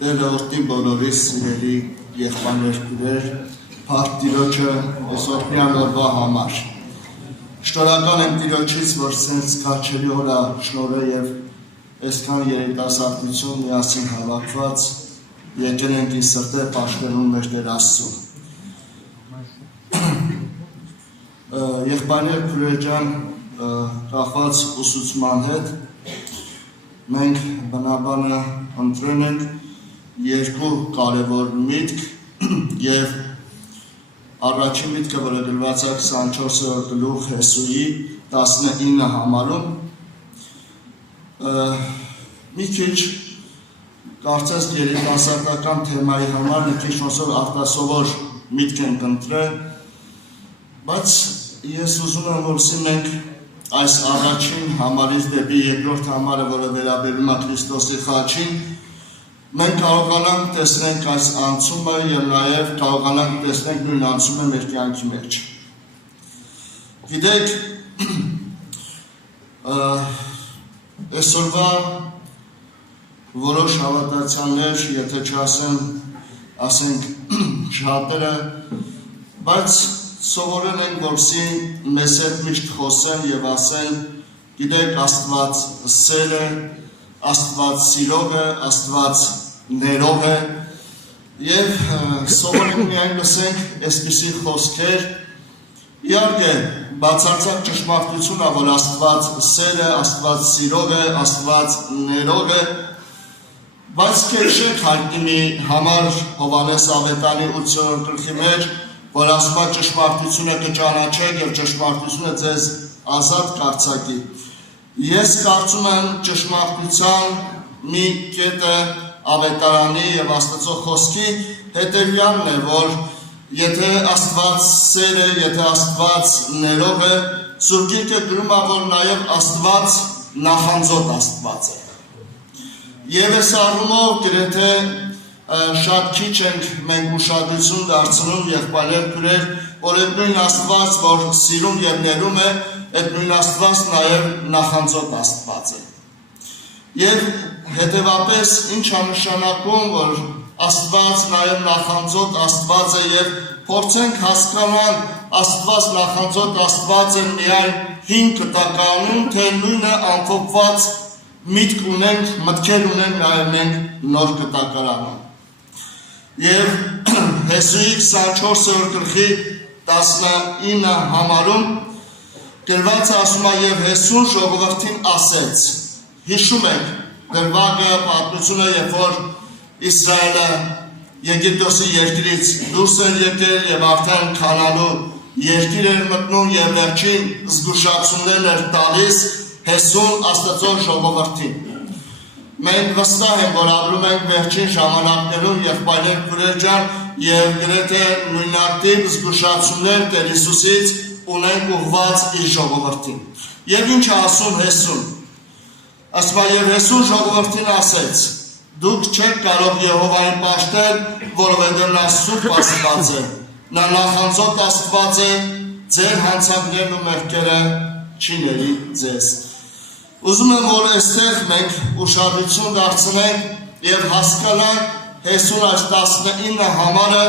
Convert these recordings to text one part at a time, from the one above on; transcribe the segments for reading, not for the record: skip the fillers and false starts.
Տերը օրհնի բոլորիս սիրելի եղբայրներ, փառք Տիրոջը այսօրյան օրվա համար։ Շնորհակալ եմ Տիրոջից, որ սենց քաջերի օր շնորհը եւ այսքան երիտասարդություն միասին հավաքված եկել ենք ինձ սրտե պաշտպանում մեր Տեր Աստծուն։ Եղբայրներ քույրեր ջան, կախված ուսուցման հետ մենք բնաբանը ընտրել ենք երկու կարևոր միտք եւ առաջին միտքը, որը գրված է 24 գլուխ Հեսուի 19 համարում, մի քիչ կարծես երիտասարդական թեմայի համար մի քիչ ոնցով արտասովոր միտք ենք ընտրել, բայց ես ուզում եմ, որ մենք այս առաջին համարից դեպի երկրորդ համարը, որը վերաբերում է Քրիստոսի խաչին, մենք կարողանանք տեսնենք այս անցումը եւ նաեւ կարողանանք տեսնենք նույն անցումը մեր կյանքի մեջ։ Գիտեք, այսօրվա որոշ հավատացյալներ, եթե չասենք շատերը, բայց սովորել են, որսի մեզ հետ միշտ խոսեն եւ ասեն, գիտեք, Աստված սեր է, Աստված սիրող է, Աստված ներող է, եւ սովորել միայն լսենք այսպիսի խոսքեր, իհարկե բացարձակ ճշմարտություն է, որ Աստված սեր է, Աստված սիրող է, Աստված ներող է, բայց քեշեք հայտնի մի համար Հովհաննես Ավետարանի 8-րդ գլխի մեջ, որ ասում ճշմարտությունը կճանաչեք եւ ճշմարտությունը ձեզ ազատ կարձակի։ Ես կարծում եմ ճշմարտության մի կետը Ավետարանի եւ Աստծո խոսքի հետեւյալն է, որ եթե Աստված սեր է, եթե Աստված ներող է, Սուրբ Գիրքը գրում է, որ նաեւ Աստված նախանձոտ Աստված է։ Եվ այս առումով գրեթե շատ քիչ ենք մենք ուշադրություն դարձնում եղբայրներ քույրեր, որ այդ նույն Աստված, որ սիրում եւ ներում է, այդ նույն Աստված նաեւ նախանձոտ Աստված է։ Եվ հետեւապես ինչ է նշանակում, որ Աստված նաեւ նախանձոտ Աստված է եւ փորձենք հասկանալ Աստված նախանձոտ Աստված է միայն հին կտականում, թե նույնը ամփոփված միտք ունենք, մտքեր ունենք նաեւ մենք նոր կտակարանում։ Եվ Հեսուի 24-րդ գլխի 19 համարում գրված ասում է եւ Հեսուն ժողովրդին ասեց. Հիշում եք գրվագը պատմությունը, երբ որ Իսրայելը Եգիպտոսի երկրից դուրս էր եկել եւ արդեն Քանանու երկիր էր մտնում եւ վերջին զգուշացումներն էր տալիս Հեսուն Աստծո ժողովրդին։ Մենք վստահ ենք, որ ապրում ենք վերջին ժամանակներում եղբայրներ քույրեր ջան եւ գրեթե նույնատիպ զգուշացումներ Տեր Հիսուսից ունենք ուղղված իր ժողովրդին։ Եվ ինչ ասում Հեսուն։ Ասում է եւ Հեսուն ժողովրդին ասեց. Դուք չեք կարող Եհովային պաշտել, որովհետեւ նա սուրբ Աստված է։ Նա նախանձոտ Աստված է, ձեր հանցանքներն ու մեղքերը չի ների ձեզ։ Ուզում եմ, որ այստեղ մենք ուշադրություն դարձնենք եւ հասկանանք Հեսուն այս 19 համարը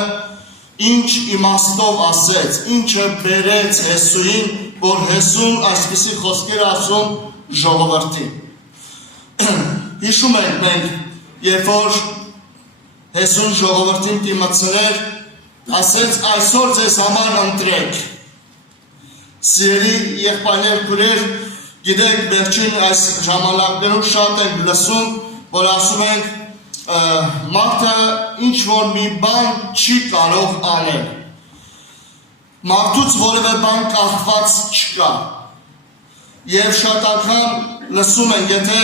ինչ իմաստով ասեց, ինչը բերեց Հեսուին, որ Հեսուն այսպիսի խոսքեր ասում ժողովրդին։ Հիշում ենք մենք, երբ որ Հեսուն ժողովրդին դիմացրեր, ասեց այսօր ձեզ համար ընտրեք։ Սիրելի եղբայրներ քույրեր, գիտեք, վերջին այս ժամանակներում շատ ենք լսում, որ ասում ենք մարդը ինչ որ մի բան չի կարող անել։ Մարդուց որևէ բան կախված չկա։ Եվ շատ անգամ լսում ենք, եթե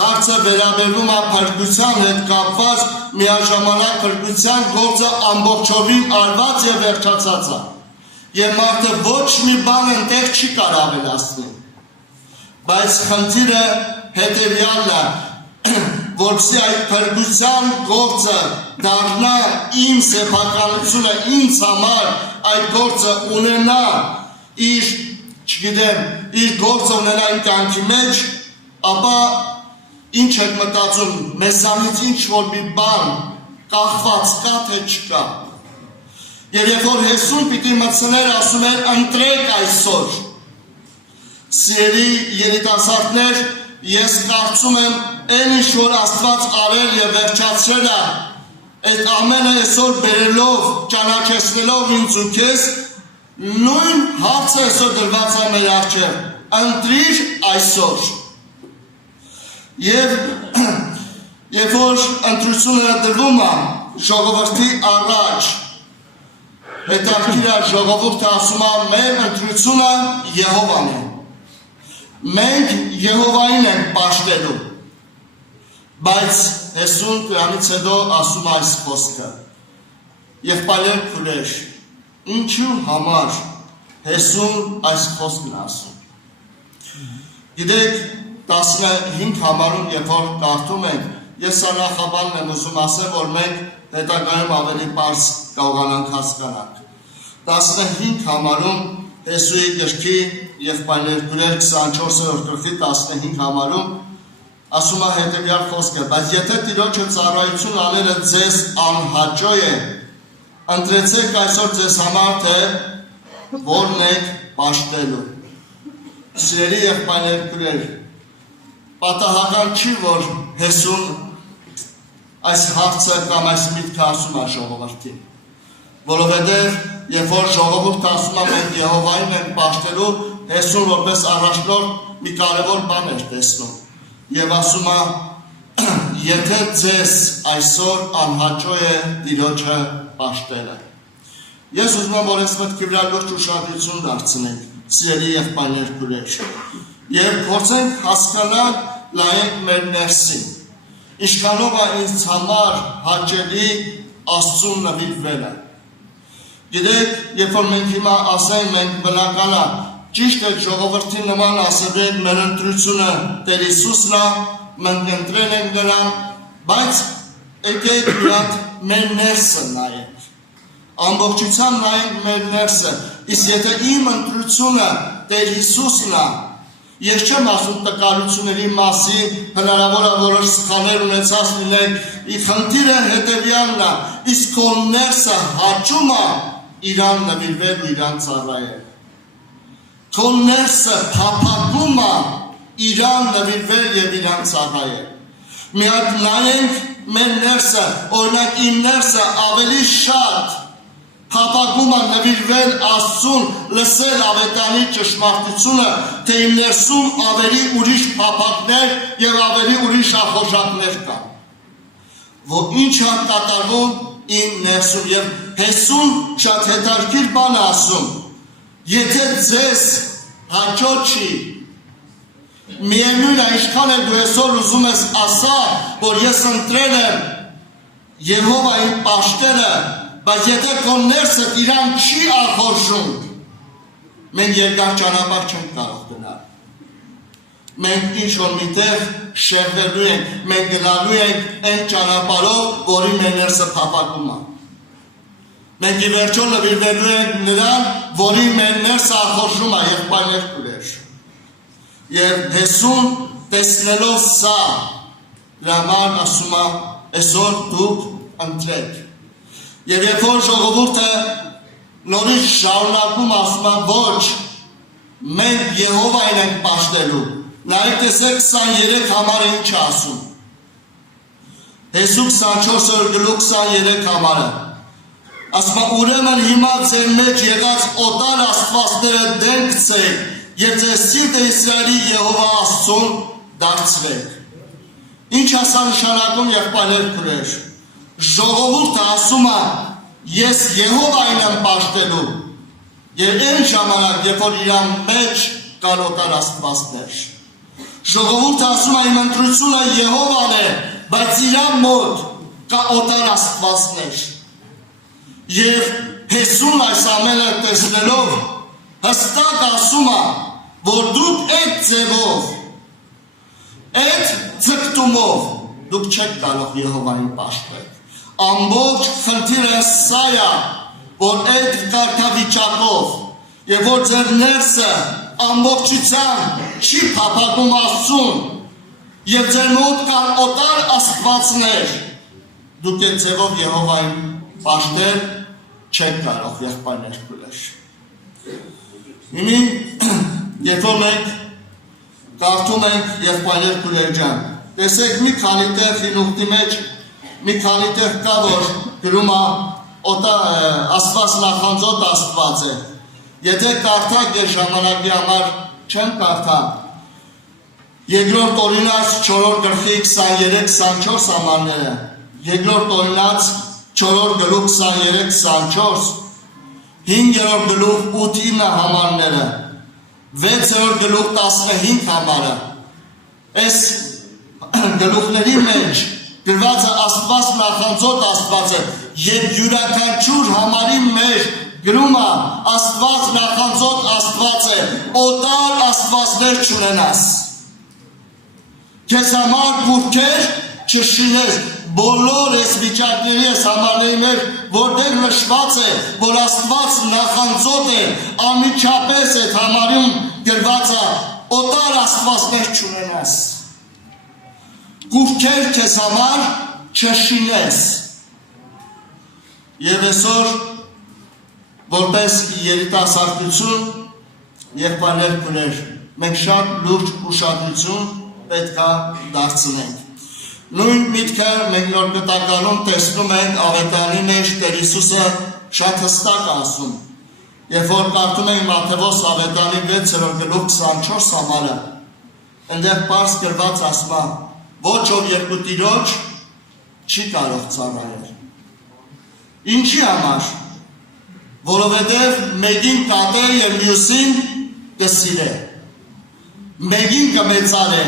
հարցը վերաբերվում է փրկության հետ կապված, միաժամանակ փրկության գործը ամբողջովին արված եւ վերջացած է։ Եվ մարդը ոչ մի բան այնտեղ չի կարող ավելացնել։ Բայց խնդիրը հետևյալն է, որպեսզի այդ փրկության գործը դառնա իմ սեփականությունը, ինձ համար այդ գործը ունենա իր, չգիտեմ, իր գործը ունենա իմ կյանքի մեջ, ապա ինչ եք մտածում, մեզանից ինչ որ մի բան կախված կա թե չկա։ Եվ երբ որ Հեսուն պիտի մտցներ ասում էր ընտրեք այսօր։ Սիրելի երիտասարդներ, ես կարծում եմ այն ինչ որ Աստված արել եւ վերջացրել է, այդ ամենը այսօր բերելով, ճանաչեցնելով ինձ ու քեզ, նույն հարցը այսօր դրված է մեր առջև։ Ընտրիր այսօր։ Եվ երբ որ ընտրությունը դրվում է ժողովրդի առաջ, հետաքրքիր է ժողովուրդը ասում է մեր ընտրությունը Եհովան է։ Մենք Եհովային ենք պաշտելու։ Բայց Հեսուն դրանից հետո ասում այս խոսքը. Եղբայրներ քույրեր, ինչու համար Հեսուն այս խոսքն ասում։ Գիտեք, 15 համարում, երբ որ կարդում ենք, ես անախաբանն եմ ուզում ասեմ, որ մենք հետագայում ավելի պարզ կարողանանք հասկանանք։ 15 համարում Հեսուի գրքի եղբայրներ քույրեր 24-րդ գլխի 15 համարում ասում է հետևյալ խոսքը. բայց եթե Տիրոջը ծառայություն անելը ձեզ անհաճո է, ընտրեցեք այսօր ձեզ համար, թե որն եք պաշտելու։ Սիրելի եղբայրներ քույրեր, պատահական չի, որ Հեսուն այս հարցը կամ այս միտքը ասում է ժողովրդին, որովհետև երբ որ ժողովուրդը ասում է մենք Եհովային ենք պաշտելու, Հեսուն որպես առաջնորդ մի կարևոր բան էր տեսնում եւ ասում է եթե ձեզ այսօր անհաճո է Տիրոջը պաշտելը։ Ես ուզում եմ որ այս մտքի վրա լուրջ ուշադրություն դարձնենք, սիրելի եղբայրներ քույրեր, եւ փորձենք հասկանալ լայենք մեր ներսին։ Ինչքանով է ինձ համար հաճելի Աստծուն նվիրվելը։ Գիտեք, երբ որ մենք հիմա ասենք, մենք բնական է, ճիշտ է ժողովրդի նման ասենք մեր ընտրությունը Տեր Հիսուսն է, մենք ընտրել ենք նրան, բայց եկեք իրանք մեր ներսը նայենք, ամբողջությամբ նայենք մեր ներսը, իսկ եթե իմ ընտրությունը Տեր Հիսուսն է, ես չեմ ասում տկարությունների մասին, հնարավոր է որոշ սխալներ ունեցած լինենք, խնդիրը հետևյալն է, իսկ քո ներսը հաճում է իրան նվիրվել ու իրան ծառայել։ Քո ներսը փափագում է իրան նվիրվել եւ իրան ծառայել։ Մի հատ նայենք մեր ներսը, օրինակ իմ ներսը ավելի շատ փափագում է նվիրվել Աստծուն, լսել ավետարանի ճշմարտությունը, թե իմ ներսում ավելի ուրիշ փափագներ եւ ավելի ուրիշ ախորժակներ կան։ Որ ինչ է կատարվում իմ ներսում եւ Հեսուն շատ հետաքրքիր բան է ասում. եթե ձեզ հաճո չի, միևնույն է ինչքան է դու այսօր ուզում ես ասա, որ ես ընտրել եմ Եհովային պաշտելը, բայց եթե քո ներսը իրան չի ախորժում, մենք երկար ճանապարհ չենք կարող գնալ։ Մենք ինչ-որ միտեղ շեղվելու ենք, մենք գնալու ենք այն ճանապարհով, որի մեր ներսը փափագում է։ Մենք ի վերջո նվիրվելու ենք նրան, որի մեր ներսը ախորժում է, եղբայրներ քույրեր։ Եվ Հեսուն տեսնելով սա, դրա համար ասում է, այսօր դուք ընտրեք։ Եվ երբ որ ժողովուրդը նորից շարունակում ասում է ոչ, մենք Եհովային ենք պաշտելու, նայեք տեսեք 23 համարը ինչ ասում։ Հեսու 24 գլուխ 23 համարը։ Ասում է ուրեմն հիմա ձեր մեջ եղած օտար աստվածները դեն գցեք եւ ձեր սիրտը Իսրայելի Եհովա Աստծուն դարձրեք։ Ինչ ասա նշանակում եղբայրներ քույրեր։ Ժողովուրդը ասում է ես Եհովային եմ պաշտելու եւ այն ժամանակ երբ որ իրան մեջ կան օտար աստվածներ։ Ժողովուրդը ասում է իմ ընտրությունը Եհովան է, բայց իրան մոտ կա օտար աստվածներ։ Եվ Հեսուն այս ամենը տեսնելով հստակ ասում է, որ դուք այդ ձևով, այդ ձգտումով դուք չեք կարող Եհովային պաշտել։ Ամբողջ խնդիրը սա է, որ այդ կարգավիճակով եւ որ ձեր ներսը ամբողջությամբ չի փափագում Աստծուն, Եվ ձեր մոտ կան օտար աստվածներ, դուք այդ ձևով Եհովային պաշտել չեք կարող եղբայրներ քույրեր։ Հիմի երբ որ մենք կարդում ենք եղբայրներ քույրեր ջան, տեսեք մի քանի տեղ խինուղտի մեջ մի քանի տեղ կա որ գրում է Աստված նախանձոտ Աստված է։ Եթե կարդաք ես ժամանակի համար չեմ կարդա։ Երկրորդ օրինաց 4-րդ գլխի 23-24 համարները, երկրորդ օրինաց 4-րդ գլուխ 23-24, 5-րդ գլուխ 8-9 համարները, 6-րդ գլուխ 15 համարը, այս գլուխների մեջ գրված է Աստված նախանձոտ Աստված է, եւ յուրաքանչյուր համարի մեջ գրում է Աստված նախանձոտ Աստված է, օտար աստվածներ չունենաս։ Քեզ համար կուրքեր չշինես, բոլոր այս վիճակների այս համարների մեջ, որտեղ նշված է, որ Աստված նախանձոտ է, անմիջապես այդ համարում գրված է, օտար աստվածներ չունենաս։ Կուրքեր քեզ համար չշինես։ Եվ այսօր, որպես երիտասարդություն, եղբայրներ քույրեր, մենք շատ լուրջ ուշադրություն պետք է դարձնենք։ Նույն միտքը մենք նոր գտականում տեսնում ենք ավետարանի մեջ Տեր Հիսուսը շատ հստակ ասում։ Երբ որ կարդում ենք Մատթեոս ավետարանի 6-րդ գլուխ 24 համարը, այնտեղ պարզ գրված ասում է, ոչ ով երկու տիրոջ չի կարող ծառայել։ Ինչի համար, որովհետև մեկին կատե և մյուսին կսիրե, մեկին կմեծարե,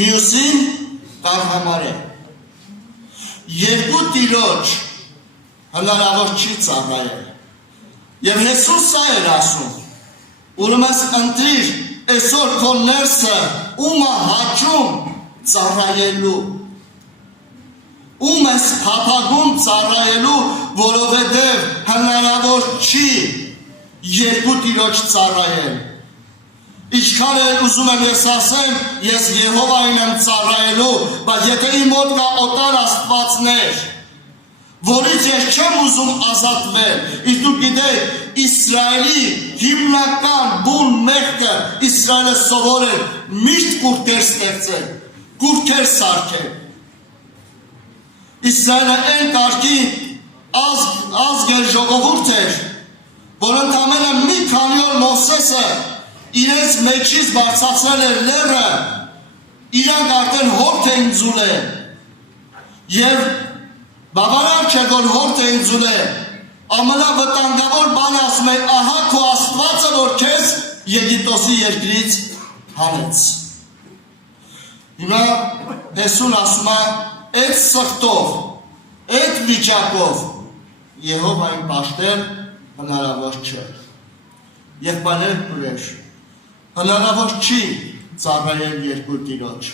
մյուսին կարհամարե։ Երկու տիրոջ հնարավոր չի ծառայել։ Եվ Հեսուս սա էր ասում, ուրեմն ընտրիր այսօր քո ներսը ում է հաճում ծառայելու, ում ես փափագում ծառայելու, որովհետև հնարավոր չի երկու տիրոջ ծառայել։ Ինչքան էլ ուզում եմ ես ասեմ, ես Եհովային եմ ծառայելու, բայց եթե իմ մոտ կա օտար աստվածներ, որից ես չեմ ուզում ազատվել, իսկ դուք գիտեք, Իսրայելի հիմնական բուն մեղքը Իսրայելը սովորել միշտ կուրքեր ստեղծել, կուրքեր սարքել։ Իսրայելը այն կարգի ազգ էր, ժողովուրդ էր, որ ընդամենը մի քանի օր Մովսեսը իրենց մեջից բարձրացրել էր լեռը, իրանք արդեն հորդ էին ձուլել, և բավարար չէ, որ հորդ էին ձուլել, ամենավտանգավոր բանը ասում է, ահա քո Աստվածը, որ քեզ Եգիպտոսի երկրից հանեց։ Հիմա Հեսուն ասում է, այդ սրտով, այդ վիճակով Եհովային պաշտել հնարավոր չէ։ Եղբայրներ քույրեր, հնարավոր չի ծառայել երկու տիրոջ։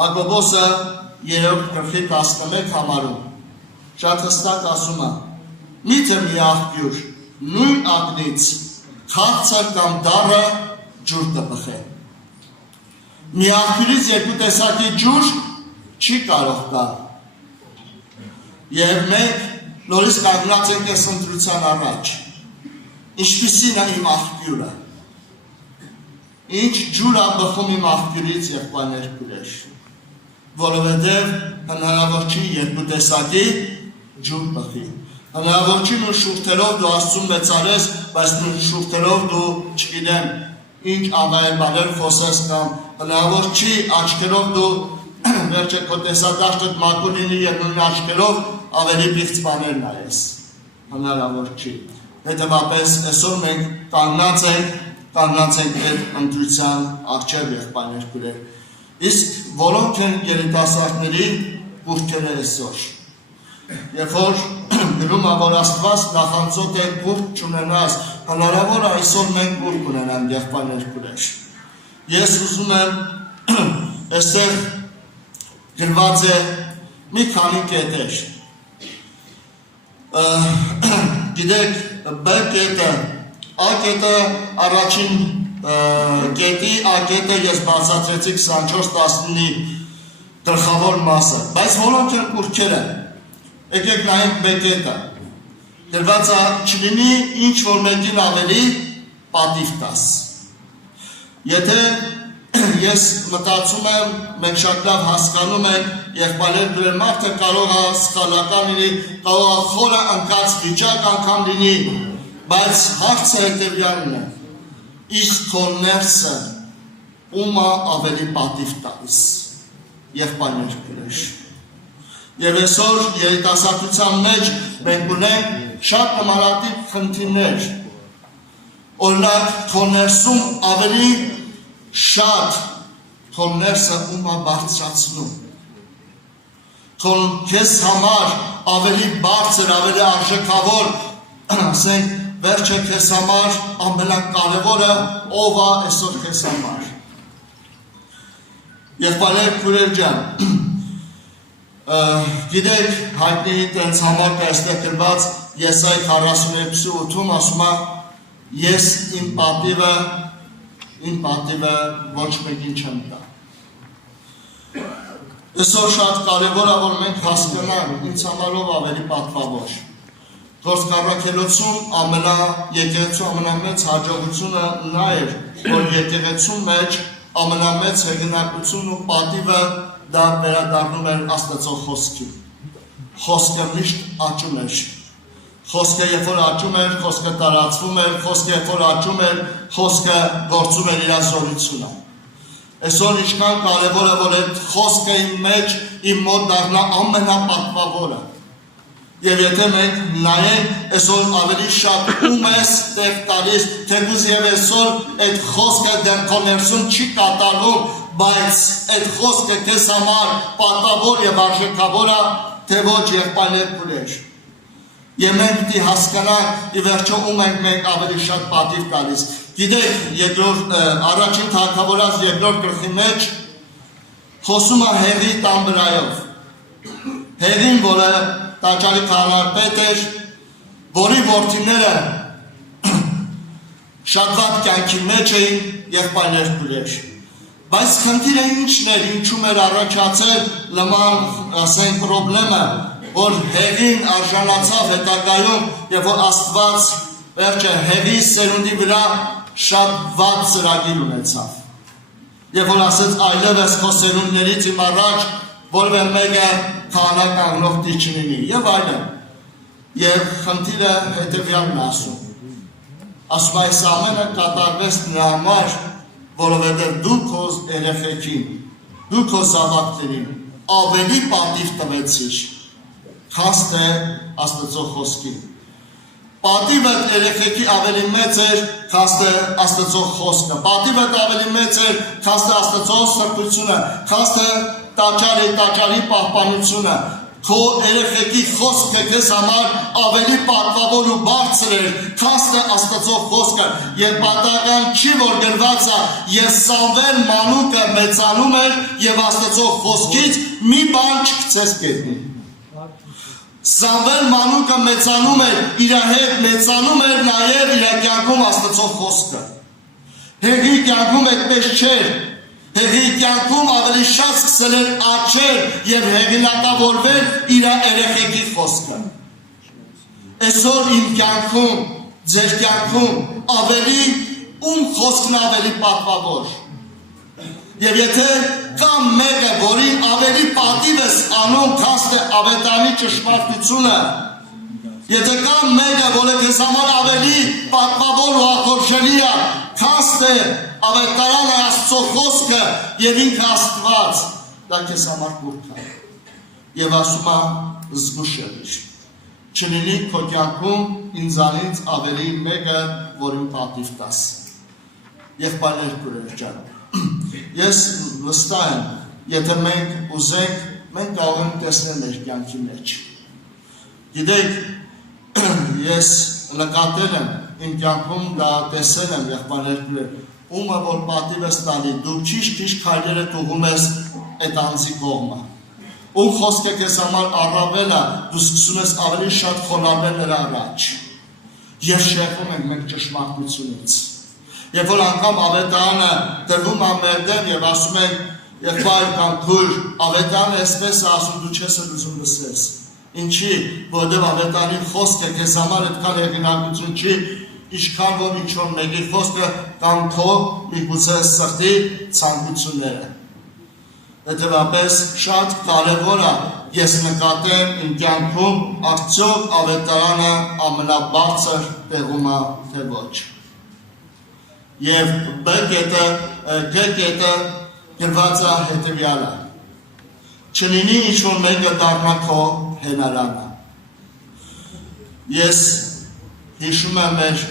Հակոբոսը 3-րդ գլխի 11 համարում շատ հստակ ասում է, միթե մի աղբյուր նույն ակնից քաղցր կամ դառը ջուր կբխե։ Մի աղբյուրից երկու տեսակի ջուր չի կարող գալ։ Եվ մենք նորից կանգնած ենք այս ընտրության առաջ։ Ինչպիսին է իմ աղբյուրը։ Ինչ ջուր է բխում իմ աղբյուրից եղբայրներ քույրեր։ Որովհետև հնարավոր չի երկու տեսակի ջուր բխի։ Հնարավոր չի նույն շուրթերով դու Աստծուն մեծարես, բայց նույն շուրթերով դու չգիտեմ ինչ անվայել խոսես կամ հնարավոր չի աչքերով դու վերջը քո տեսադաշտդ մաքուր լինի և նույն աչքերով ավելի պիղծ բաներ նայես։ Հնարավոր չի։ Հետևաբար այսօր մենք կանգնած ենք այդ ընտրության առջև եղբայրներ քույրեր։ Իսկ որոնք են երիտասարդների կուրքերը այսօր։ Երբ որ գրում է, որ Աստված նախանձոտ է կուրք չունենաս, հնարավոր է այսօր մենք կուրք ունենանք եղբայրներ քույրեր։ Ես ուզում եմ այստեղ գրված է մի քանի կետեր։ Գիտեք, B կետը, A կետը առաջին կետի, A կետը ես բացատրեցի 24-19 գլխավոր մասը, բայց որոնք են կուրքերը, եկեք նայենք մեկետը, դրված է չլինի ինչ որ մեկին ավելի պատիվ տաս։ Եթե ես մտածում եմ, մենք շատ լավ հասկանում ենք, եղբայրներ դուրել մարդը կարող է սխալական լինի, կարող է խորը ընկած վիճակ անգամ լինի, բայց հարցը հետևյալն է, իսկ քո ներսը ում է ավելի պատիվ տալիս, եղբայրներ գրեշ։ Եվ այսօր երիտասարդության մեջ մենք ունենք շատ նմանատիպ խնդիրներ, օրինակ քո ներսում ավելի շատ քո ներսը ում է բարձրացնում, քեզ համար ավելի բարձր, ավելի արժեքավոր, ասենք վերջը քեզ համար ամենակարևորը ով է այսօր քեզ համար։ Եղբայրներ քույրեր ջան, գիտեք հայտնի տենց համար կա այստեղ գրված Եսայի 42:8-ում ասում է ես իմ պատիվը ոչ մեկին չեմ տա։ Այսօր շատ կարևոր է որ մենք հասկանանք ինձ համար ով ավելի պատվավոր։ Գործառաքելոցում եկեղեցու ամենամեծ հաջողությունը նա էր, որ եկեղեցու մեջ ամենամեծ հեղինակությունն ու պատիվը դա վերադառնում էր Աստծո խոսքին։ Խոսքը միշտ աճում էր։ Խոսքը երբ որ աճում էր, խոսքը տարածվում էր, խոսքը երբ որ աճում էր, խոսքը գործում էր իր զորությունը։ Այսօր ինչքան կարևոր է որ այդ խոսքը իմ մեջ իմ մոտ դառնա ամենապատվավորը։ Եվ եթե մենք նայենք այսօր ավելի շատ ում ես տեղ տալիս, թեկուզ եւ այսօր այդ խոսքը դեռ քո ներսում չի կատարում, բայց այդ խոսքը քեզ համար պատվավոր եւ արժեքավոր է, թե ոչ եղբայրներ քույրեր։ Եվ մենք պիտի հասկանանք ի վերջո ում ենք մենք ավելի շատ պատիվ տալիս։ Գիտեք, առաջին թագավորաց երկրորդ գլխի մեջ խոսում է Հեղի տան վրայով։ Հեղին, որը տաճարի քահանայապետ էր, որի որդիները շատ վատ կյանքի մեջ էին եղբայրներ քույրեր։ Բայց խնդիրը ինչն էր, ինչու էր առաջացել նման, ասենք, պրոբլեմը, որ Հեղին արժանացավ հետագայում եւ որ Աստված վերջը Հեղի սերունդի վրա շատ վատ ծրագիր ունեցավ։ Եվ որ ասեց այլևս քո սերունդներից իմ առաջ որևէ մեկը քահանա չլինի եւ այլն։ Եվ խնդիրը հետեւյալն է ասում այս ամենը կատարվեց նրա համար, որովհետեւ դու քո երեխեքին, դու քո զավակներին ավելի պատիվ տվեցիր, քան թե Աստծո խոսքին։ Պատիվը երեխեքի ավելի մեծ էր, քան թե Աստծո խոսքը։ Պատիվը ավելի մեծ էր, քան թե Աստծո սրբությունը, քան թե տաճարի պահպանությունը։ Քո երեխեքի խոսքը քեզ համար ավելի պատվավոր ու բարձր էր, քան թե Աստծո խոսքը։ Եվ պատահական չի որ գրված է, եւ Սամվել մանուկը մեծանում էր եւ Աստծո խոսքից մի բան չգցես գետնին։ Սամվել մանուկը մեծանում էր, իր հետ մեծանում էր նաև իր կյանքում Աստծո խոսքը։ Հեղի կյանքում այդպես չէր։ Հեղի կյանքում ավելի շատ սկսել էր աճել եւ հեղինակավորվել իր երեխեքի խոսքը։ Այսօր իմ կյանքում, ձեր կյանքում ավելի ում խոսքն ավելի պատվավոր։ Եվ եթե կա մեկը, որին ավելի պատիվ ես անում, քան թե ավետարանի ճշմարտությունը, եթե կա մեկը, որը քեզ համար ավելի պատվավոր ու ախորժելի է, քան թե ավետարանը Աստծո խոսքը եւ ինքը Աստված, դա քեզ համար կուրք է։ Եվ ասում է զգուշ եղիր, չլինի քո կյանքում ինձանից ավելի մեկը, որին պատիվ տաս։ Եղբայրներ քույրեր ջան, ես վստահ եմ, եթե մենք ուզենք, մենք կարող ենք տեսնել մեր կյանքի մեջ։ Գիտեք, ես նկատել եմ, իմ կյանքում դա տեսել եմ եղբայրներ քույրեր, ումը որ պատիվ ես տալի, դու քիչ քայլերը ուղղում ես այդ անձի կողմը։ Ում խոսքը քեզ համար առավել է, դու սկսում ես ավելի շատ խոնարհվել նրա առաջ։ Եվ շեղվում ենք մենք ճշմարտությունից։ Երբ որ անգամ ավետարանը դրվում է մեր դեմ եւ ասում են եղբայր կամ քույր, ավետանը այսպես ասում դու չես ուզում լսես։ Ինչի, որտեղ ավետանի խոսքը քեզ համար այդքան հեղինակություն չի, ինչքան որ ինչ-որ մեկի խոսքը կամ քո միգուցե սրտի ցանկությունները։ Հետևաբար շատ կարևոր է ես նկատեմ իմ կյանքում արդյոք ավետարանը ամենաբարձր տեղում է թե ոչ։ Եվ Բ կետը գրված է հետևյալը. չլինի ինչ-որ մեկը դառնա քո հենարանը։ Ես հիշում եմ մեր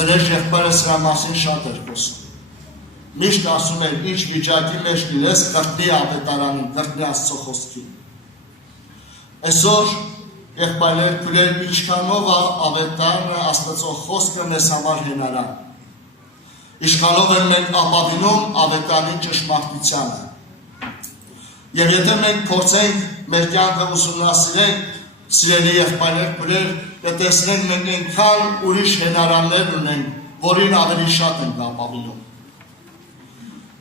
վրեժ եղբայրը սրա մասին շատ էր խոսում։ Միշտ ասում էր ինչ վիճակի մեջ լինես կրտնի ավետարանին, կրտնի Աստծո խոսքին։ Այսօր եղբայրներ քույրեր ինչքանով է ավետարանը Աստծո խոսքը մեզ համար հենարան։ Ինչքանով են մենք ապավինում ավետարանի ճշմարտությանը։ Եվ եթե մենք փորձենք մեր կյանքը ուսումնասիրենք, սիրելի եղբայրներ քույրեր, կտեսնենք մենք այնքան ուրիշ հենարաններ ունենք, որին ավելի շատ ենք ապավինում։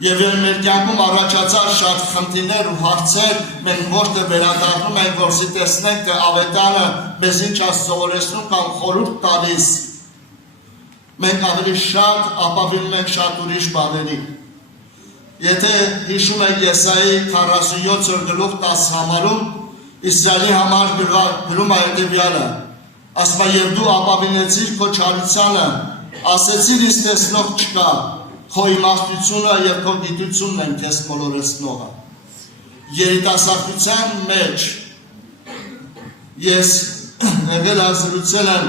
Եվ մեր կյանքում առաջացած շատ խնդիրներ ու հարցեր մենք ոչ թե վերադառնում ենք, որսի տեսնենք, թե ավետարանը մեզ ինչ է սովորեցնում կամ խորհուրդ տալիս։ Մենք ավելի շատ ապավինում ենք շատ ուրիշ բաների։ Եթե հիշում եք Եսայի 47 գլուխ 10 համարում, Իսրայելի համար գրում է հետևյալը. ասում է եւ դու ապավինեցիր քո չարությանը, ասեցիր ինձ տեսնող չկա, քո իմաստությունը եւ քո գիտությունն են քեզ մոլորեցնողը։ Երիտասարդության մեջ ես եղել ազրուցել եմ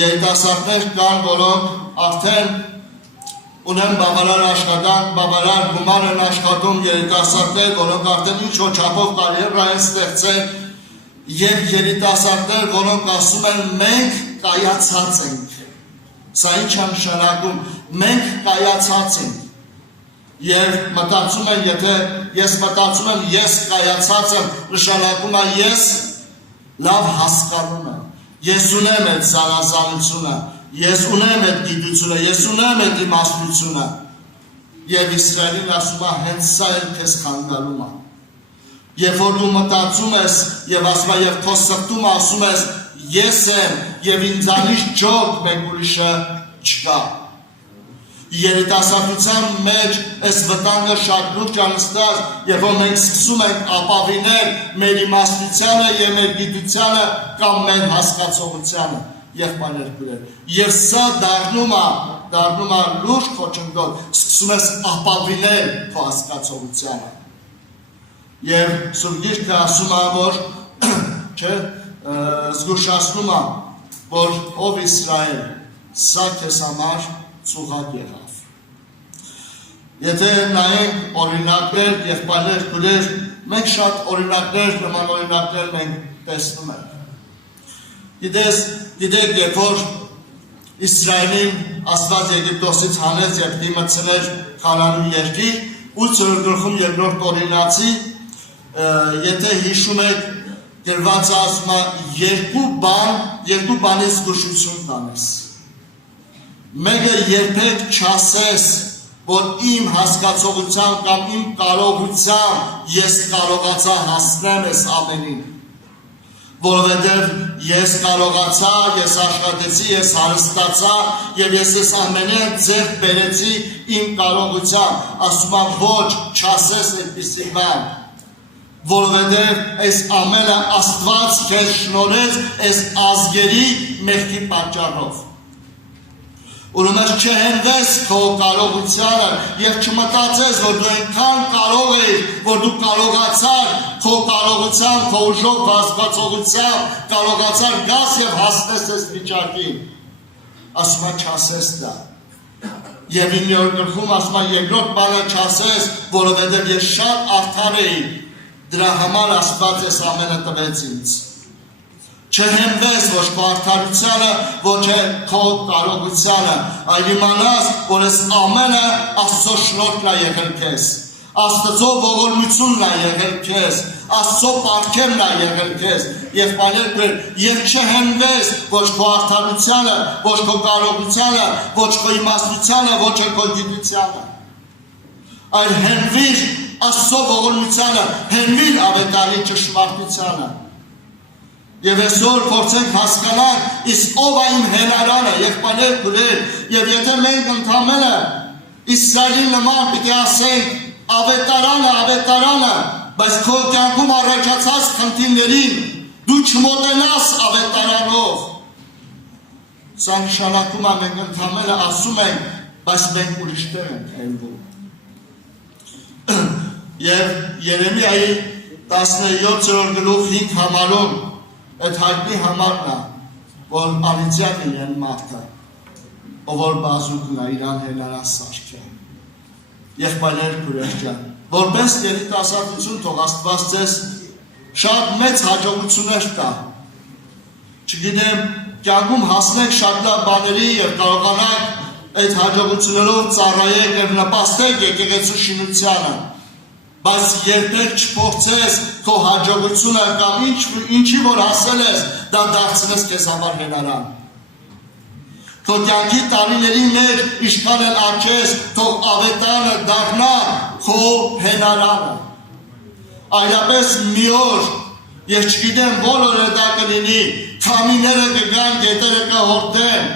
երիտասարդներ կան, որոնք արդեն ունեն բավարար աշխատանք, բավարար գումար են աշխատում երիտասարդներ, որոնք արդեն ինչ-որ չափով կարիերա են ստեղծել, եւ երիտասարդներ, որոնք ասում են մենք կայացած ենք։ Սա ինչ է նշանակում, մենք կայացած ենք։ Եվ մտածում են, եթե ես մտածում եմ, ես կայացած եմ, նշանակում է ես լավ հասկանում եմ։ Ես ունեմ այդ զանազանությունը, ես ունեմ այդ գիտությունը, ես ունեմ այդ իմաստությունը։ Եվ Իսրայելին ասում է, հենց սա էլ քեզ խանգարում է։ Երբ որ դու մտածում ես եւ ասում ես եւ քո սրտում ասում ես ես եմ եւ ինձանից ճոք մեկ ուրիշը չկա։ Երիտասարդության մեջ այս վտանգը շատ լուրջ է նստած, երբ որ մենք սկսում ենք ապավինել մեր իմաստությանը եւ մեր գիտությանը կամ մեր հասկացողությանը, եղբայրներ քույրեր։ Եվ սա դառնում է լուրջ խոչընդոտ, սկսում ես ապավինել քո հասկացողությանը։ Եվ Սուրբ Գիրքը ասում է, որ զգուշացնում է, որ ով Իսրայել, սա քեզ համար ծուղակ եղավ։ Եթե նայենք օրինակներ, եղբայրներ քույրեր, մենք շատ օրինակներ, նման օրինակներ մենք տեսնում ենք։ Գիտեք, երբ որ Իսրայելին Աստված Եգիպտոսից հանեց եւ դիմացրեց Քանանու երկիր, 8-րդ գլխում 2-րդ օրինացի, եթե հիշում եք, գրված ասում է երկու բանից զգուշություն տանես։ Մեկը երբեք չասես, որ իմ հասկացողությամբ կամ իմ կարողությամբ ես կարողացա հասնեմ այս ամենին։ Որովհետև ես կարողացա, ես աշխատեցի, ես հարստացա եւ ես այս ամենը ձեռք բերեցի իմ կարողությամբ, ասում եմ ոչ, չասես այդպիսի բան, որովհետև այս ամենը Աստված քեզ շնորհեց այս ազգերի մեղքի պատճառով։ Ուրեմն չհենվես քո կարողությանը եւ չմտածես, որ դու այնքան կարող ես, որ դու կարողացար քո կարողությամբ, քո ուժով, հասկացողությամբ կարողացար գաս եւ հասնես այս վիճակին։ Ասում եմ չասես դա։ Եվ 9-րդ գլխում ասում եմ երկրորդ բանը չասես, որովհետև ես շատ արդար էի, դրա համար Աստված այս ամենը տվեց ինձ։ Չհենվես ոչ քո արդարությանը, ոչ քո կարողությանը, այլ իմանաս, որ այս ամենը Աստծո շնորհքն է եղել քեզ, Աստծո ողորմությունն է եղել քեզ, Աստծո պարգևն է եղել քեզ, եղբայրներ, եւ չհենվես ոչ քո արդարությանը, ոչ քո կարողությանը, ոչ քո իմաստությանը, ոչ քո գիտությանը, այլ հենվիր Աստծո ողորմությանը, հենվիր ավետարանի ճշմարտությանը։ Եվ այսօր փորձենք հասկանալ, իսկ ով է իմ հենարանը, եղբայրներ քույրեր, եւ եթե մենք ընդամենը Իսրայելի նման պիտի ասենք ավետարանը, բայց քո կյանքում առաջացած խնդիրներին դու չմոտենաս ավետարանով։ Սա նշանակում է մենք ընդամենը ասում ենք, բայց մենք ուրիշտեղ ենք հենվում։ Եվ Երեմիայի 17-րդ գլուխ 5 համարում այդ հայտնի համարն է, որ անիծյալ իրեն մարդը, ով որ բազուկն է իրան հենարան սարքե։ Եղբայրներ քույրեր ջան, որպես երիտասարդություն թող Աստված ձեզ շատ մեծ հաջողություններ տա։ Չգիտեմ, կյանքում հասնեք շատ լավ բաների եւ կարողանաք այդ հաջողություններով ծառայեք եւ նպաստեք եկեղեցու շինությանը։ Բայց երբեք չփորձես քո հաջողությունը կամ ինչի որ հասել ես, դա դարձնես քեզ համար հենարան։ Քո կյանքի տարիների մեջ ինչքան էլ աճես, թող ավետարանը դառնա քո հենարանը։ Այլապես մի օր, ես չգիտեմ որ օր դա կլինի, քամիները կգան, գետերը կհորդեն,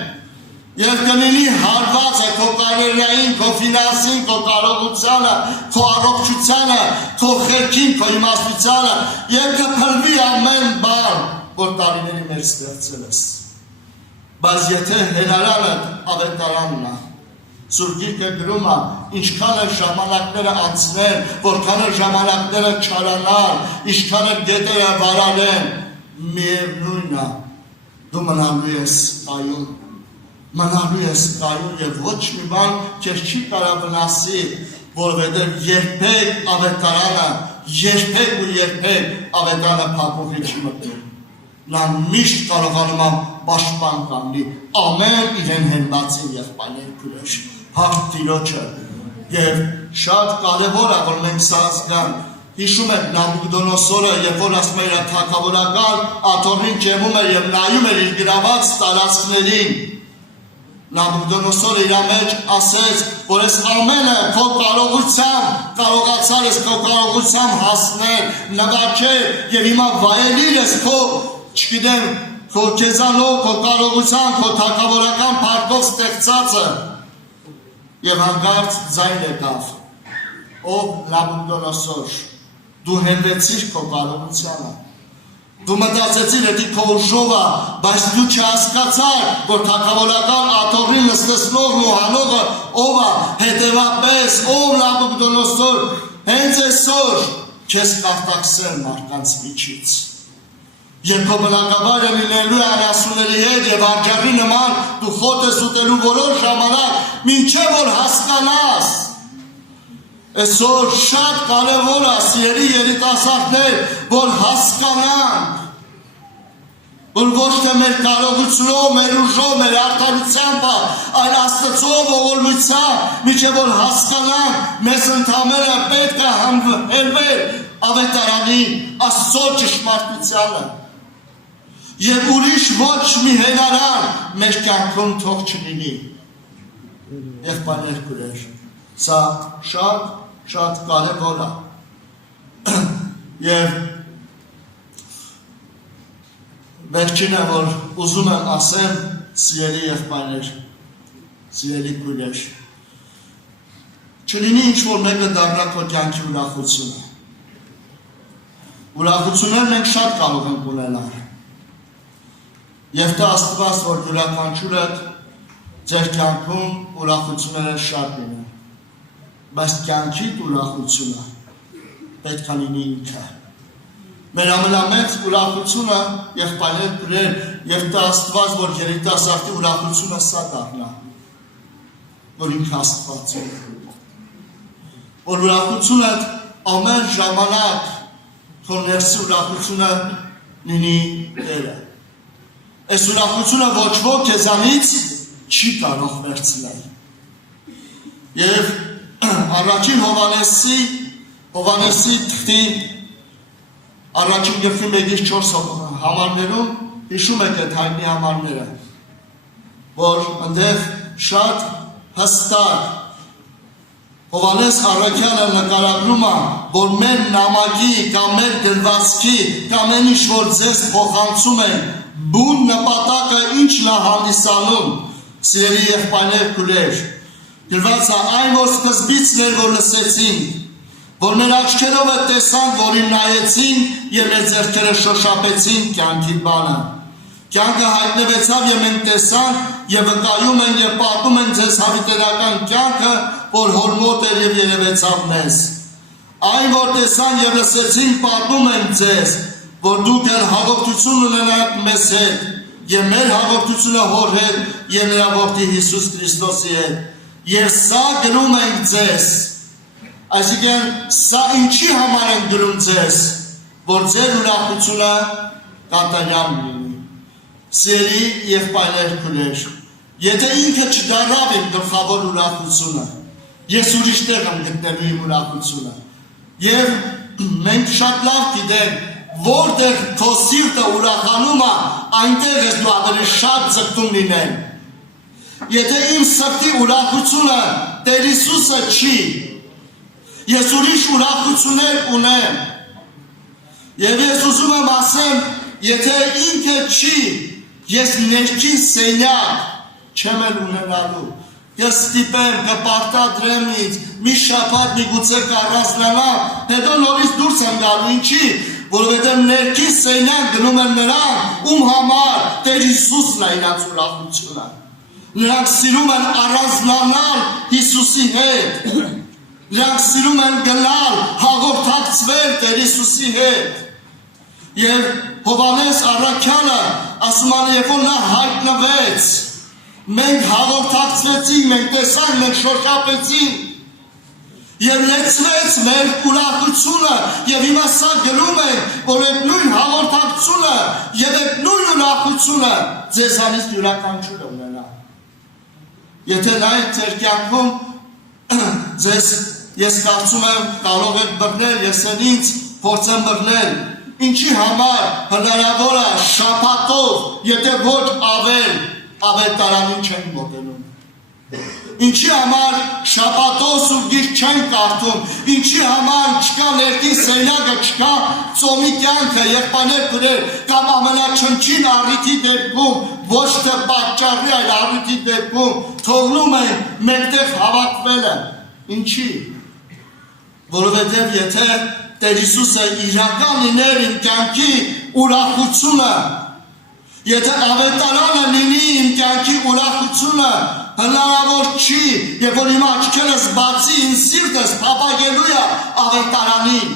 եւ կլինի հարվածը քո կարիերային, քո ֆինանսին, քո կարողությանը, քո առողջությանը, քո խելքին, քո իմաստությանը եւ կփրկվի ամեն բան, որ տարիների մեջ ստեղծել ես։ Բայց եթե հենարանը ավետարանն է, Սուրբ Գիրքը գրում է, ինչքան է ժամանակները անցնեն, որքան է ժամանակները չարանան, ինչքան է գետերը վարալեն, միևնույն է, դու մնալու ես կայուն։ Մնալու ես կայուն եւ ոչ մի բան քեզ չի կարող վնասի, որովհետեւ երբեք ավետարանը, երբեք ավետարանը փակուղի չի մտնում։ Նա միշտ կարողանում է պաշտպան կանգնի, ամեն իրեն հենվածին եղբայրներ քույրեր, հաղթ Տիրոջը։ Եվ շատ կարևոր է, որ մենք սա զգանք։ Հիշում եք Նաբուկդոնոսորը, երբ որ ասում է իր թագավորական աթոռին ջեմում էր եւ նայում էր իր գրաված տարածքներին, Նաբուկդոնոսորը իր մեջ ասեց, որ այս ամենը քո կարողությամբ կարողացար ես քո կարողությամբ հասնել, նվաճել եւ հիմա վայելիր ես քո, չգիտեմ, քո քեզանով, քո կարողությամբ, քո թագավորական փառքով ստեղծածը։ Եվ հանկարծ ձայն եկավ, ով Նաբուկդոնոսոր, դու հենվեցիր քո կարողությանը։ Դու մտածեցիր էդի քո ուժովը, բայց դու չհասկացար, որ թագավորական աթոռին նստեցնողն ու հանողը ով է, հետևապես ով Նաբուկդոնոսոր, հենց այսօր քեզ կարտաքսեն մարդկանց միջից։ Եվ քո բնակավայրը լինելու է անասունների հետ եւ արջառի նման դու խոտ ես ուտելու որոշ ժամանակ, մինչեւ որ հասկանաս։ Այսօր շատ կարևոր է սիրելի երիտասարդներ, որ հասկանանք, որ ոչ թե մեր կարողությունով, մեր ուժով, մեր արդարությամբ, այլ Աստծո ողորմությամբ, մինչև որ հասկանանք, մեզ ընդամենը պետք է հենվել ավետարանի Աստծո ճշմարտությանը։ Եվ ուրիշ ոչ մի հենարան մեր կյանքում թող չլինի։ Եղբայրներ քույրեր, սա շատ կարևոր է։ Եվ վերջինը, որ ուզում եմ ասեմ, սիրելի եղբայրներ, սիրելի քույրեր, չլինի ինչ-որ մեկը դառնա քո կյանքի ուրախությունը։ Ուրախություններ մենք շատ կարող ենք ունենալ։ Եվ դա Աստված, որ յուրաքանչյուրդ ձեր կյանքում ուրախությունները շատ լինեն։ Բայց կյանքիդ ուրախությունը պետք է լինի ինքը։ Մեր ամենամեծ ուրախությունը եղբայրներ քույրեր, եւ դա Աստված, որ երիտասարդի ուրախությունը սա դառնա, որ ինքը Աստված է։ Որ ուրախությունը ամեն ժամանակ քո ներսի ուրախությունը լինի Տերը։ Այս ուրախությունը ոչ ոք քեզանից չի կարող վերցնել։ Եվ առաջին Հովհաննեսի թղթի առաջին գլխի 1-4 համարներում հիշում եք այդ հայտնի համարները, որ այնտեղ շատ հստակ Հովանես Առաքյանը նկարագրում է, որ մեր նամակի կամ մեր դրվածքի կամ այն ինչ որ ձեզ փոխանցում են, բուն նպատակը ինչն է հանդիսանում, սիրելի եղբայրներ քույրեր, դրված է այն որ սկզբից ներ որ լսեցինք, որ մեր աչքերով տեսանք, որին նայեցին եւ մեր ձեռքերը շոշափեցին կյանքի բանը։ Կյանքը հայտնվեցավ եւ մենք տեսանք եւ վկայում են եւ պատմում են ձեզ հավիտենական կյանքը, որ հոր մոտ էր եւ երևեցավ մեզ։ Այն որ տեսան եւ լսեցին պատմում են ձեզ, որ դուք էլ հաղորդություն ունենաք մեզ հետ եւ մեր հաղորդությունը հոր հետ եւ նրա որդի Հիսուս Քրիստոսի հետ։ Եվ սա գրում ենք ձեզ, այսինքն սա ինչի համար են գրում ձեզ, որ ձեր ուրախությունը կատարյալ լինի։ Սիրելի եղբայրներ քույրեր, եթե ինքը չդառավ իմ գլխավոր ուրախությունը, ես ուրիշ տեղ եմ գտնելու իմ ուրախությունը։ Եվ մենք շատ լավ գիտենք, որտեղ քո սիրտը ուրախանում է, այնտեղ ես դու ավելի շատ ձգտում լինել։ Եթե իմ սրտի ուրախությունը Տեր Հիսուսը չի, ես ուրիշ ուրախություններ ունեմ։ Եվ ես ուզում եմ ասեմ, եթե ինքը չի, ես ներքին սենյակ չեմ էլ ունենալու։ Ես ստիպեմ, կպարտադրեմ ինձ, մի շաբաթ միգուցե կառանձնանամ, հետո նորից դուրս եմ գալու, ինչի, որովհետև ներքին սենյակ գնում են նրանք, ում համար Տեր Հիսուսն է իրաց ուրախությունը։ Նրանք սիրում են առանձնանալ Հիսուսի հետ։ Նրանք սիրում են գնալ, հաղորդակցվել Տեր Հիսուսի հետ։ Եվ Հովանես Առաքյանը ասում է, երբ որ նա հայտնվեց, մենք հաղորդակցվեցինք, մենք տեսանք, մենք շոշափեցինք եւ լեցվեց մեր ուրախությունը եւ հիմա սա գրում է, որ այդ նույն հաղորդակցությունը եւ այդ նույն ուրախությունը ձեզանից յուրաքանչյուրը ունենա։ Եթե նայեք ձեր կյանքում ձեզ ես կարծում եմ կարող եք բռնել, ես են ինձ փորձեմ բռնել, ինչի համար հնարավոր է շաբաթով, եթե ոչ ավետարանին չեն մոտենում։ Ինչի համար շաբաթով սուրբ չեն կարդում, ինչի համար չկա ներքին սենյակը, չկա ծոմի կյանքը, եղբայրներ քույրեր, կամ ամենաչնչին առիթի դեպքում, ոչ թե պատճառի, այլ առիթի դեպքում թողնում են մեկտեղ հավաքվելը։ Ինչի։ Որովհետև եթե Տեր Հիսուսը իրական լիներ իմ կյանքի ուրախությունը, եթե ավետարանը լինի իմ կյանքի ուրախությունը, հնարավոր չի, երբ որ իմ աչքերս բացի, իմ սիրտս փափագելու է ավետարանին։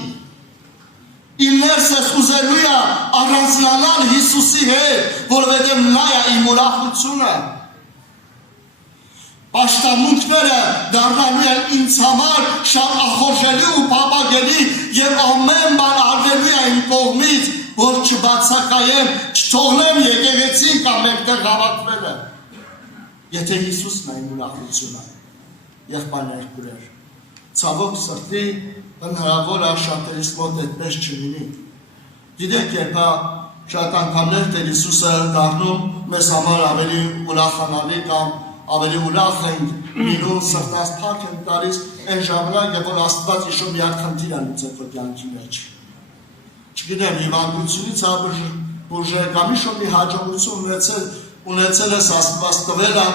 Իմ ներսս ուզելու է առանձնանալ Հիսուսի հետ, որովհետև նա է իմ ուրախությունը։ Պաշտամունքները դառնալու են ինձ համար շատ ախորժելի ու փափագելի եւ ամեն բան արվելու է իմ կողմից, որ չբացակայեմ, չթողնեմ եկեղեցին կամ մեկտեղ հավաքվելը։ Եթե Հիսուսն է իմ ուրախությունը, եղբայրներ քույրեր, ցավոք սրտի հնարավոր է շատերիս մոտ այդպես չլինի։ Գիտեք, երբ շատ անգամներ Տեր Հիսուսը դառնում մեզ համար ավելի ուրախանալի կամ ավելի ուրախ ենք լինում, սրտած փակ ենք տալիս այն ժամանակ, երբ որ Աստված իշո մի հատ խնդիր է լուծել քո կյանքի մեջ։ Չգիտեմ, հիվանդությունից բուժել կամ իշո մի հաջողություն ունեցել ես Աստված տվել է,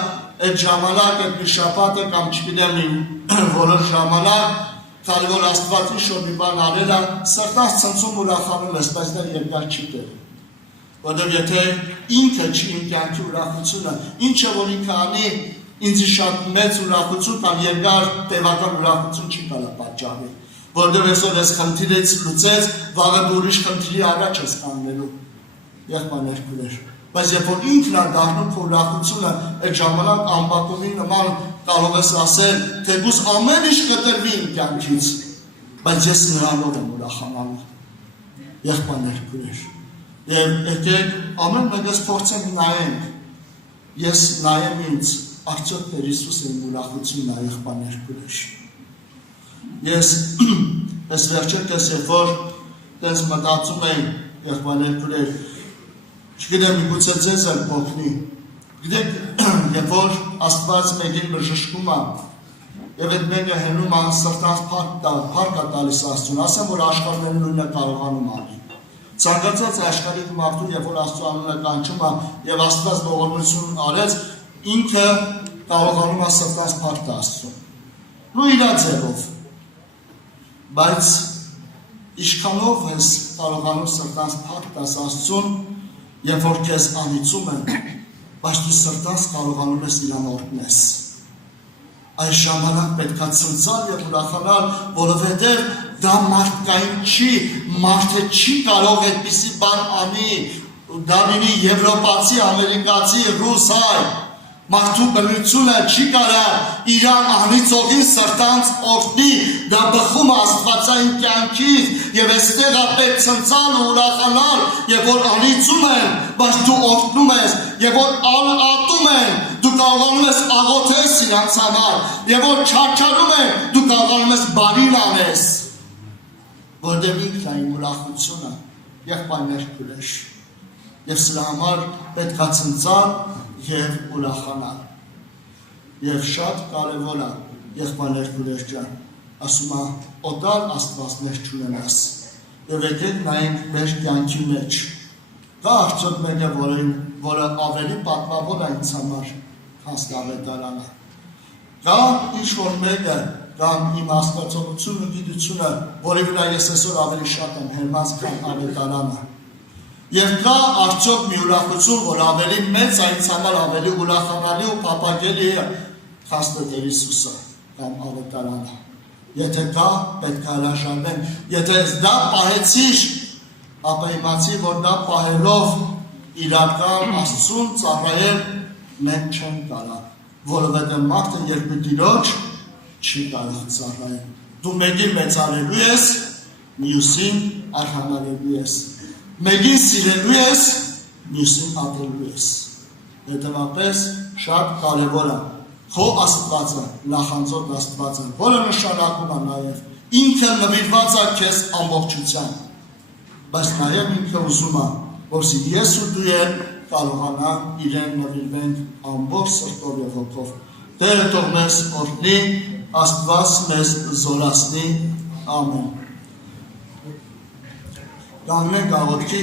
այդ ժամանակ, այդ մի շաբաթը կամ չգիտեմ որոշ ժամանակ, քանի որ Աստված իշո մի բան արել է, սրտած ցնցում ուրախանում ես, բայց դա երկար չի տևում։ Որտեղ եթե ինքը չի իմ կյանքի ուրախությունը, ինչը որ ինքը անի, ինձ շատ մեծ ուրախություն կամ երկար տևական ուրախություն չի կարող պատճառել։ Որտեղ այսօր ես խնդիրից լուծեց, վաղը ուրիշ խնդրի առաջ ես կանգնելու։ Եղբայրներ քույրեր, բայց երբ որ ինքն է դառնում քո ուրախությունը, այդ ժամանակ ամբակումի նման կարող ես ասել, թեկուզ ամեն ինչ կտրվի իմ կյանքից, բայց ես նրանով եմ ուրախանալու։ Եղբայրներ քույրեր, եւ եկեք ամեն մեկս փորձենք նայենք, ես նայեմ ինձ, արդյոք Տեր Հիսուսը իմ ուրախությունն է, եղբայրներ քույրեր։ Ես այս վերջերս երբ որ դες մտածում եմ, եղբայրներ քույրեր, չգիտեմ միգուցե ձեզ էլ փոխնի։ Գիտեք, երբ որ Աստված մեկին բժշկում է, Եվ այդ մեկը հենում ան սրտանց փառք տալիս Աստծուն, ասեմ, որ աշխարհն նույնը կարողանում անի։ Ցանկացած աշխարհիկ մարդու, երբ որ Աստծո անունը կանչում է եւ Աստված ողորմություն արեց, ինքը կարողանում է սրտանց փառք տալ Աստծուն։ Ու իր ձևով։ Բայց ինչքանով ես կարողանում սրտանց փառք տալ Աստծուն, երբ որ քեզ անիծում են, բայց դու սրտանց կարողանում ես իրան օրհնես։ Այս ժամանակ պետք է ցնցալ եւ ուրախանալ, որովհետեւ դա մարդկային չի, մարդը չի կարող այդպիսի բան անի, դա լինի եվրոպացի, ամերիկացի, ռուս հայ, մարդու բնությունը չի կարող իրան անիծողին սրտանց օրհնի, դա բխում է աստվածային կյանքից եւ այստեղ է պետք ցնցալ ու ուրախանալ, եւ որ անիծում են, բայց դու օրհնում ես, եւ որ ատում են, դու կարողանում ես աղոթես իրանց համար, եւ որ չարչարում են, դու կարողանում ես բարին անես, որտեղ ինքն է իմ ուրախությունը, եղբայրներ քուրեշ, եւ սրա համար պետք է ցնցալ եւ ուրախանալ։ Եվ շատ կարևոր է, եղբայրներ քուրեշ ջան, ասում է, օտար աստվածներ չունենաս, եւ եկեք նայենք մեր կյանքի մեջ, կա արդյոք մեկը, որը ավելի պատմավոր է ինձ համար, քան Ավետարանը, կա ինչ-որ մեկը, կամ իմ հասկացողությունը, գիտությունը, որի վրա ես այսօր ավելի շատ եմ հերմած, քան Ավետարանը, եւ կա արդյոք մի ուրախություն, որ ավելի մեծ է ինձ համար ավելի ուրախանալի ու փափագելի է, քան Տեր Հիսուսը կամ Ավետարանը։ Եթե կա, պետք է հրաժարվենք, եթե դա պահեցիր, ապա իմացի, որ դա պահելով իրական Աստծուն ծառայել մենք չենք կարող, որովհետև մարդը երկու տիրոջ չի կարող ծառայել։ Դու մեկին մեծարելու ես, մյուսին արհամարելու ես։ Մեկին սիրելու ես, մյուսին ատելու ես։ Հետևաբար շատ կարևոր է քո Աստվածը, նախանձոտ Աստվածը, որը նշանակում է նաև ինքը նվիրված է քեզ ամբողջությամբ, բայց նաև ինքը ուզում է, որպեսզի ես ու դու կարողանանք իրեն նվիրվենք ամբողջ սրտով եւ հոգով։ Տերը թող մեզ օրհնի, Աստված մեզ զորացնի, ամեն։ Կանգնենք աղոթքի